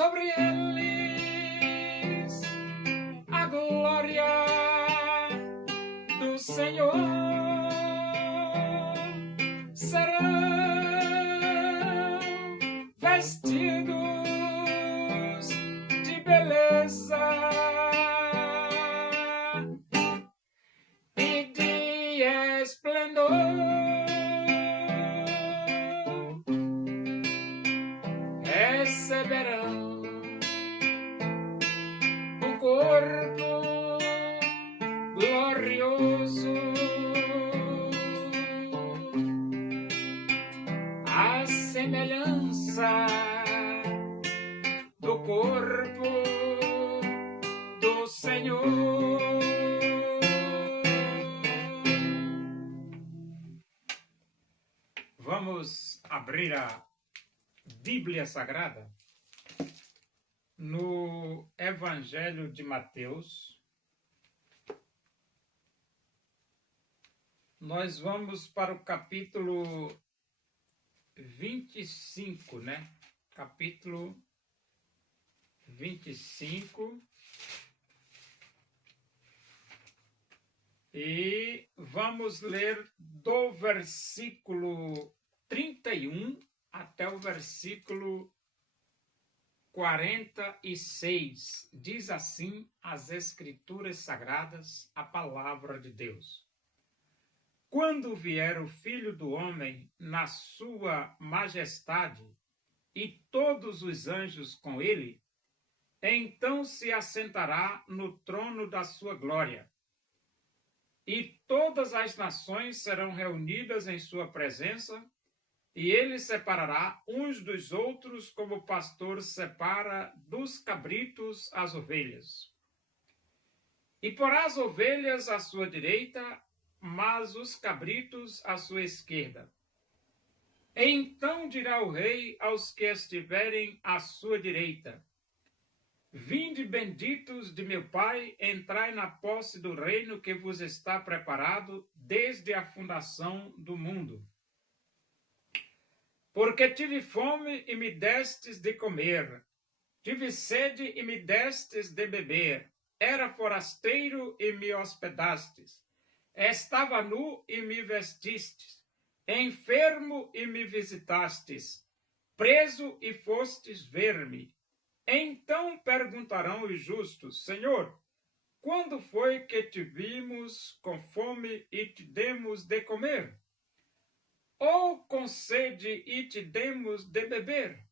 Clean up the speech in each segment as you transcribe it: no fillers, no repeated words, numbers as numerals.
sobre eles a glória do Senhor. Serão vestidos de beleza e de esplendor. Receberão um corpo glorioso, a semelhança do corpo do Senhor. Vamos abrir a Bíblia Sagrada no Evangelho de Mateus. Nós vamos para o capítulo 25, né? Capítulo 25. E vamos ler do versículo 31 até o versículo 46. Diz assim as Escrituras Sagradas, a palavra de Deus. Quando vier o Filho do Homem na sua majestade e todos os anjos com ele, então se assentará no trono da sua glória. E todas as nações serão reunidas em sua presença, e ele separará uns dos outros como o pastor separa dos cabritos as ovelhas. E porá as ovelhas à sua direita, mas os cabritos à sua esquerda. Então dirá o rei aos que estiverem à sua direita: Vinde, benditos de meu Pai, entrai na posse do reino que vos está preparado desde a fundação do mundo. Porque tive fome e me destes de comer, tive sede e me destes de beber, era forasteiro e me hospedastes, estava nu e me vestistes, enfermo e me visitastes, preso e fostes ver-me. Então perguntarão os justos: Senhor, quando foi que te vimos com fome e te demos de comer? Ou com sede e te demos de beber?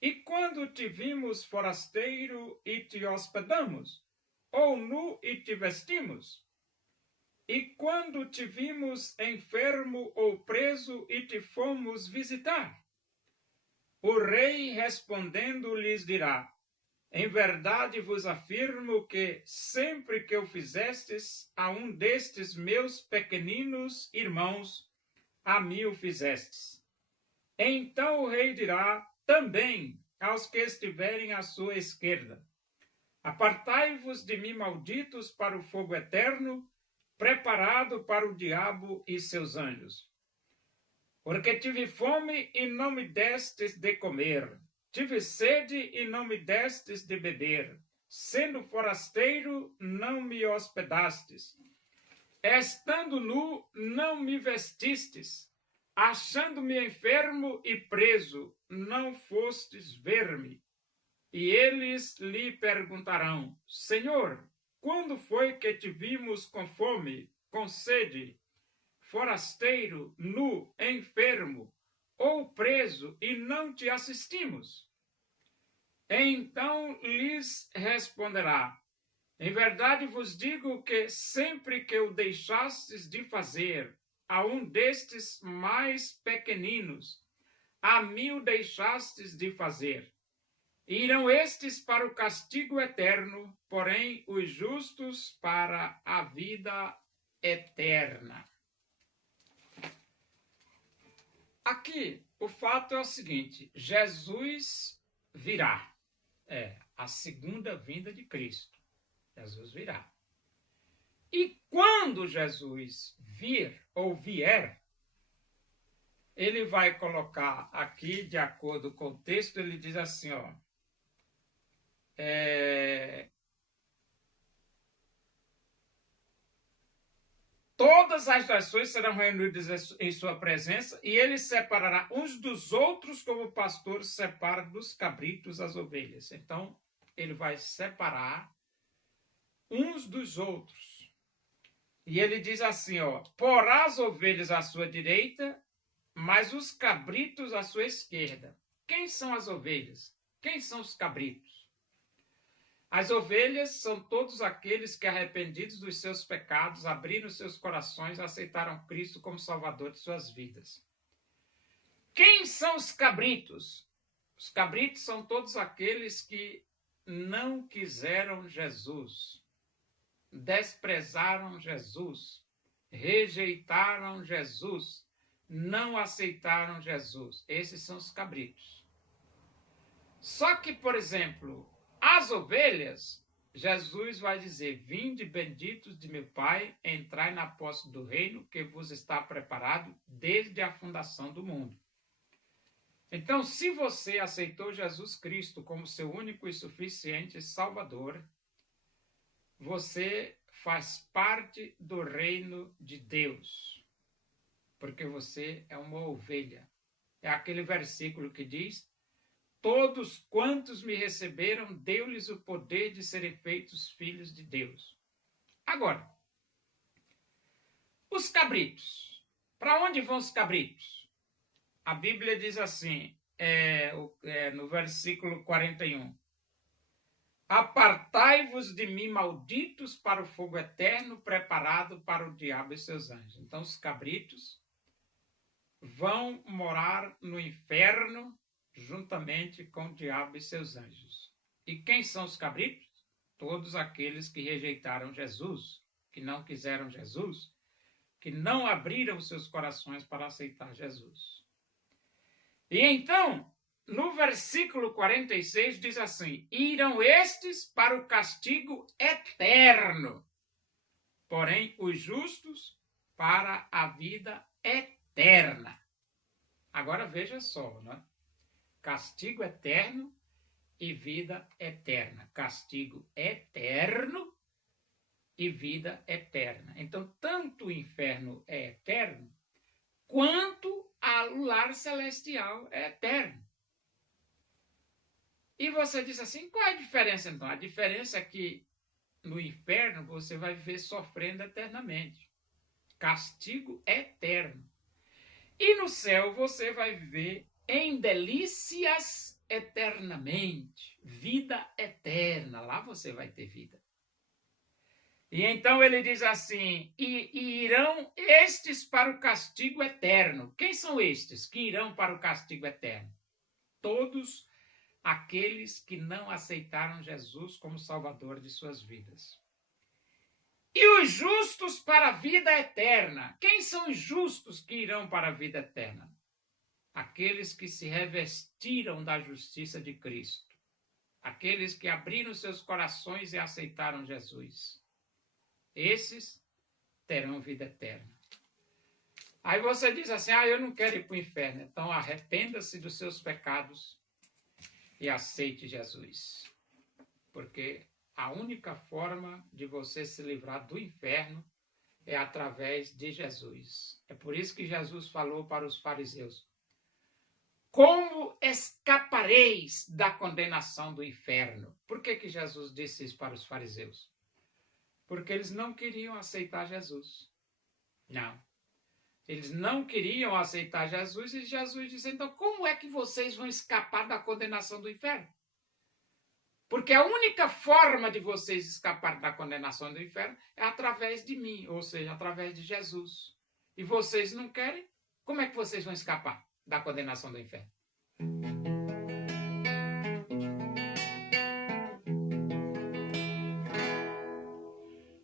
E quando te vimos forasteiro e te hospedamos? Ou nu e te vestimos? E quando te vimos enfermo ou preso e te fomos visitar? O rei respondendo lhes dirá: Em verdade vos afirmo que sempre que o fizestes a um destes meus pequeninos irmãos, a mim o fizestes. Então o rei dirá também aos que estiverem à sua esquerda: Apartai-vos de mim, malditos, para o fogo eterno, preparado para o diabo e seus anjos. Porque tive fome e não me destes de comer, tive sede e não me destes de beber, sendo forasteiro não me hospedastes, estando nu não me vestistes, achando-me enfermo e preso não fostes ver-me. E eles lhe perguntarão: Senhor, quando foi que te vimos com fome, com sede, forasteiro, nu, enfermo ou preso e não te assistimos? Então lhes responderá: Em verdade vos digo que sempre que o deixastes de fazer a um destes mais pequeninos, a mim o deixastes de fazer. Irão estes para o castigo eterno, porém os justos para a vida eterna. Aqui o fato é o seguinte: Jesus virá. A segunda vinda de Cristo. Jesus virá. E quando Jesus vir ou vier, ele vai colocar aqui, de acordo com o texto, ele diz assim, Todas as nações serão reunidas em sua presença, e ele separará uns dos outros, como o pastor separa dos cabritos as ovelhas. Então, ele vai separar uns dos outros. E ele diz assim, porá as ovelhas à sua direita, mas os cabritos à sua esquerda. Quem são as ovelhas? Quem são os cabritos? As ovelhas são todos aqueles que, arrependidos dos seus pecados, abriram seus corações e aceitaram Cristo como Salvador de suas vidas. Quem são os cabritos? Os cabritos são todos aqueles que não quiseram Jesus, desprezaram Jesus, rejeitaram Jesus, não aceitaram Jesus. Esses são os cabritos. Só que, por exemplo, as ovelhas, Jesus vai dizer, vinde benditos de meu Pai, entrai na posse do reino que vos está preparado desde a fundação do mundo. Então, se você aceitou Jesus Cristo como seu único e suficiente Salvador, você faz parte do reino de Deus, porque você é uma ovelha. É aquele versículo que diz, todos quantos me receberam, deu-lhes o poder de serem feitos filhos de Deus. Agora, os cabritos. Para onde vão os cabritos? A Bíblia diz assim, no versículo 41. Apartai-vos de mim, malditos, para o fogo eterno, preparado para o diabo e seus anjos. Então, os cabritos vão morar no inferno, juntamente com o diabo e seus anjos. E quem são os cabritos? Todos aqueles que rejeitaram Jesus, que não quiseram Jesus, que não abriram seus corações para aceitar Jesus. E então, no versículo 46 diz assim, irão estes para o castigo eterno, porém os justos para a vida eterna. Agora veja só, né? Castigo eterno e vida eterna. Castigo eterno e vida eterna. Então, tanto o inferno é eterno, quanto o lar celestial é eterno. E você diz assim, qual é a diferença então? A diferença é que no inferno você vai viver sofrendo eternamente. Castigo eterno. E no céu você vai viver em delícias eternamente. Vida eterna. Lá você vai ter vida. E então ele diz assim, e irão estes para o castigo eterno. Quem são estes que irão para o castigo eterno? Todos aqueles que não aceitaram Jesus como Salvador de suas vidas. E os justos para a vida eterna. Quem são os justos que irão para a vida eterna? Aqueles que se revestiram da justiça de Cristo. Aqueles que abriram seus corações e aceitaram Jesus. Esses terão vida eterna. Aí você diz assim, eu não quero ir para o inferno. Então arrependa-se dos seus pecados e aceite Jesus. Porque a única forma de você se livrar do inferno é através de Jesus. É por isso que Jesus falou para os fariseus, como escapareis da condenação do inferno? Por que Jesus disse isso para os fariseus? Porque eles não queriam aceitar Jesus. Não. Eles não queriam aceitar Jesus e Jesus disse, então como é que vocês vão escapar da condenação do inferno? Porque a única forma de vocês escapar da condenação do inferno é através de mim, ou seja, através de Jesus. E vocês não querem? Como é que vocês vão escapar da condenação do inferno?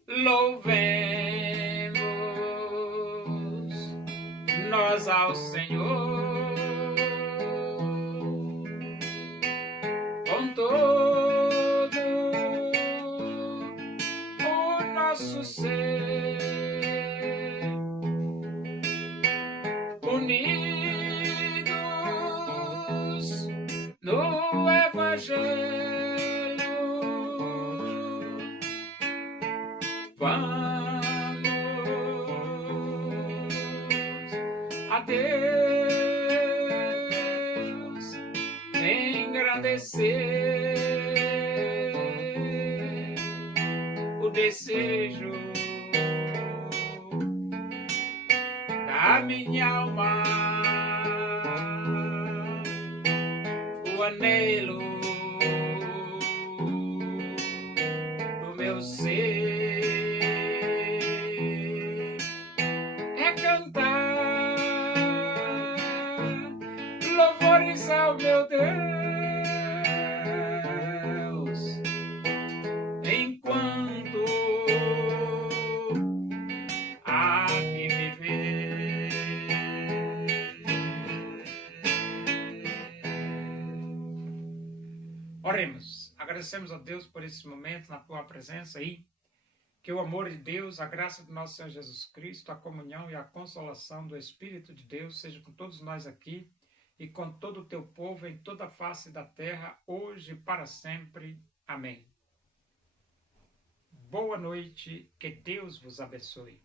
Louvemos nós ao Senhor com todo o nosso ser, unidos no Evangelho, engrandecer o desejo da minha alma, o anelo do meu ser é cantar louvores ao meu Deus enquanto há de viver. Oremos. Agradecemos a Deus por esse momento na tua presença aí. Que o amor de Deus, a graça do nosso Senhor Jesus Cristo, a comunhão e a consolação do Espírito de Deus seja com todos nós aqui e com todo o teu povo em toda a face da terra, hoje e para sempre. Amém. Boa noite, que Deus vos abençoe.